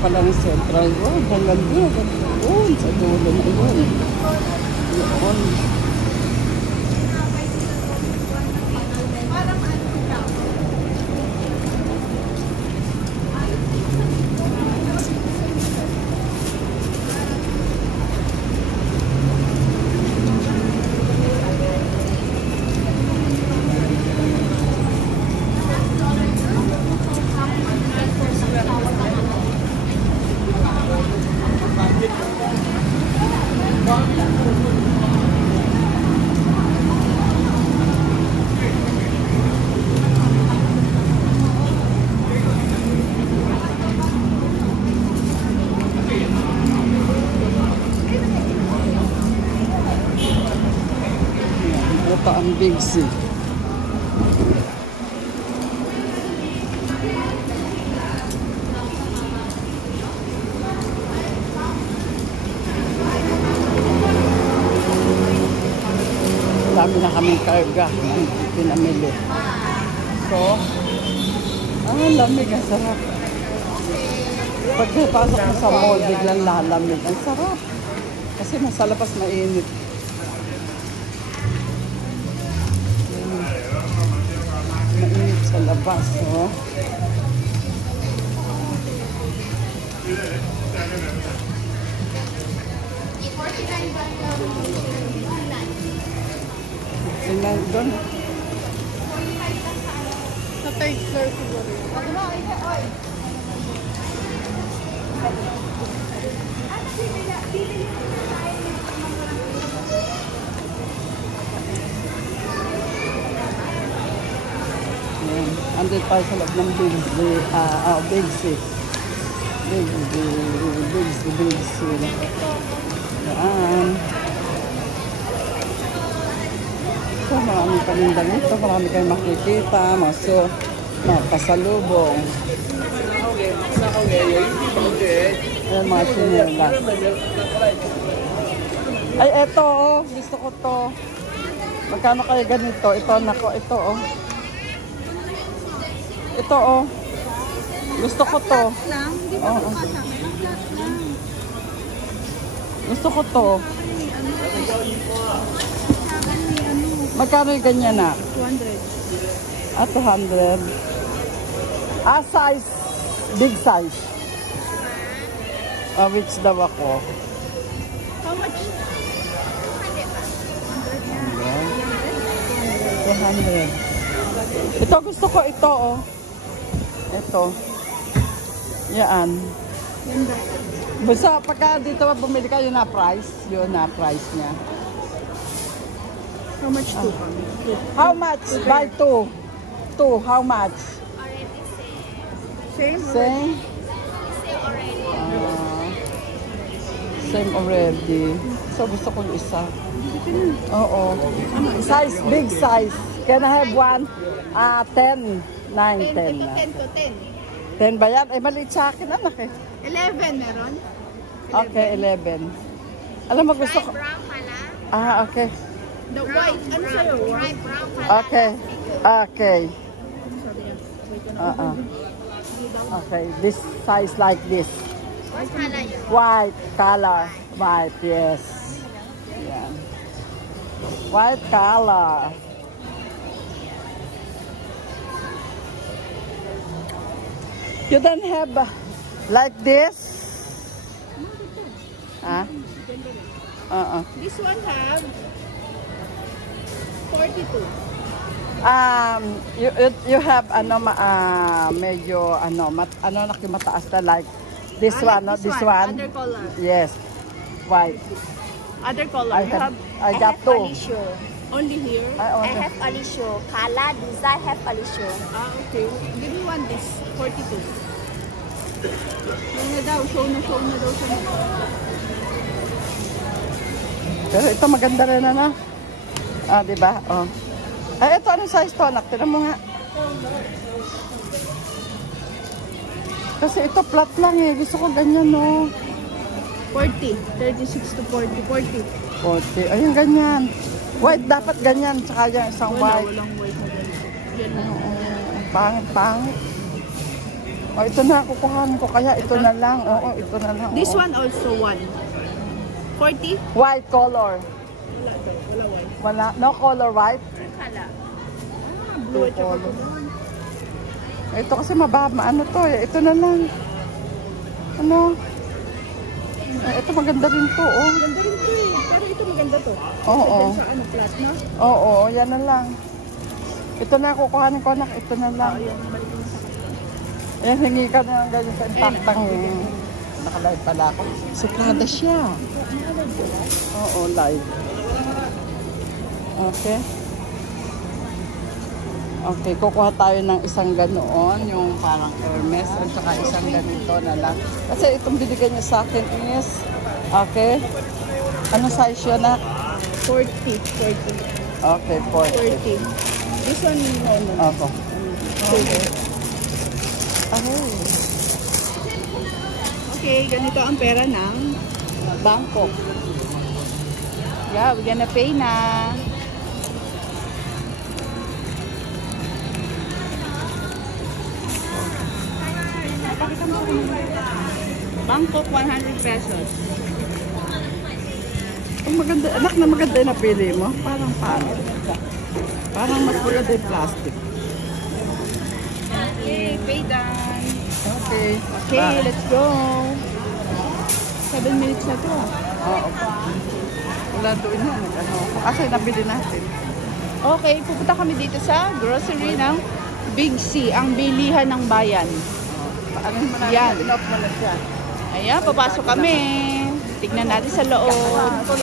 pala ng Central Road. Hanggang doon, sa dulo na yun. Yun. Ito ang Big C. Dami na kaming karga ng pinamili. So, lamig. Ang sarap. Pagkapasok mo sa mall, biglang lalamig. Ang sarap. Kasi nasa labas mainit. Mainit sa labas, no? Sinan doon. Sa third floor siguro. Andito tayo sa loob ng Big C. Big C. Big C. Yan. So, maraming paninda nito. Marami kayong makikita. Mga pasalubong. Ayan, mga sinelas. Ay, eto, oh. Gusto ko to. Magkano kayo ganito? Ito, nako, ito, oh. Ito, oh. Gusto ko to. Oh. Gusto ko to. Magkano yung ganyan na? 200. 200. Size. Big size. Which daw ako? How much? 200. Ito, gusto ko ito, oh. Ito. Yan. Basta pagka dito bumili kayo na price, yun na price niya. How much two? How much? Buy two. Two, how much? Same? Same? Same already. So gusto ko yung isa. Oo. Size, big size. Can I have one? 10. 9, 10 na. 10 to 10. 10 ba yan? Ay, maliit sa akin, anak eh. 11 meron? Okay, 11. Alam mo, gusto ko... Brown pala. Okay. The white. Ano sa'yo? Try brown pala. Okay. Okay. Sabi niya. Wait ko na. Okay. This size like this. What color you? White color. White, yes. Yan. White color. You don't have like this? Huh? This one have 42. You have medyo nakimataas na like this one, not this one. Other color. Yes. White. Other color. I got two. Alisho. Only here. I have Alisho. Color design have Alisho. Okay. Give me one this. 42. Show na daw siya. Pero ito maganda rin na. Diba? Oh. Ay, ito anong size to, anak? Tignan mo nga. Kasi ito flat lang eh. Gusto ko ganyan, no. 40. 36 to 40. 40. 40. Ayun, ganyan. White, dapat ganyan. Tsaka yung isang white. Walang white na ganyan. Pangit. Oh, ito na, kukuhanin ko. Kaya ito na lang. Oo, ito na lang. This oo. one also 1. 40? White color. Wala ito. Wala white. Wala. No color white. Kala. Blue at saka Color. Ito kasi mababa. Ano to eh. Ito na lang. Ano? Ito maganda rin to. Oh. Ganda rin ito eh. Pero ito maganda to. Oo. Dyan sa ano, flat na. Oo, yan na lang. Ito na, kukuhanin ko na. Ito na lang. Ayan, hingi ka na ng ganyan sa impaktang. Nakalive pala ako. Suplada siya. Oo, live. Okay. Okay, kukuha tayo ng isang ganoon, yung parang Hermes, at saka isang ganito na lang. Kasi itong binigay niya sa akin is, okay. Ano size yun na? 40. 40. Okay, 40. 40. This one, no. Ako. Okay. Okay. Okay, ganito ang pera ng Bangkok. Yeah, we're gonna pay na. Bangkok, 100 pesos. Ang maganda, anak na maganda yung napili mo. Parang pangit. Parang mas maganda yung plastic. Okay, pay done. Okay. Okay, let's go. 7 minutes na to. Oo. Wala doon yan. Ano, kasi nabili natin. Okay, pupunta kami dito sa grocery ng Big C, ang bilihan ng bayan. Ano mo na? Yan. Inoff mo na siya. Ayan, papasok kami. Tignan natin sa loob.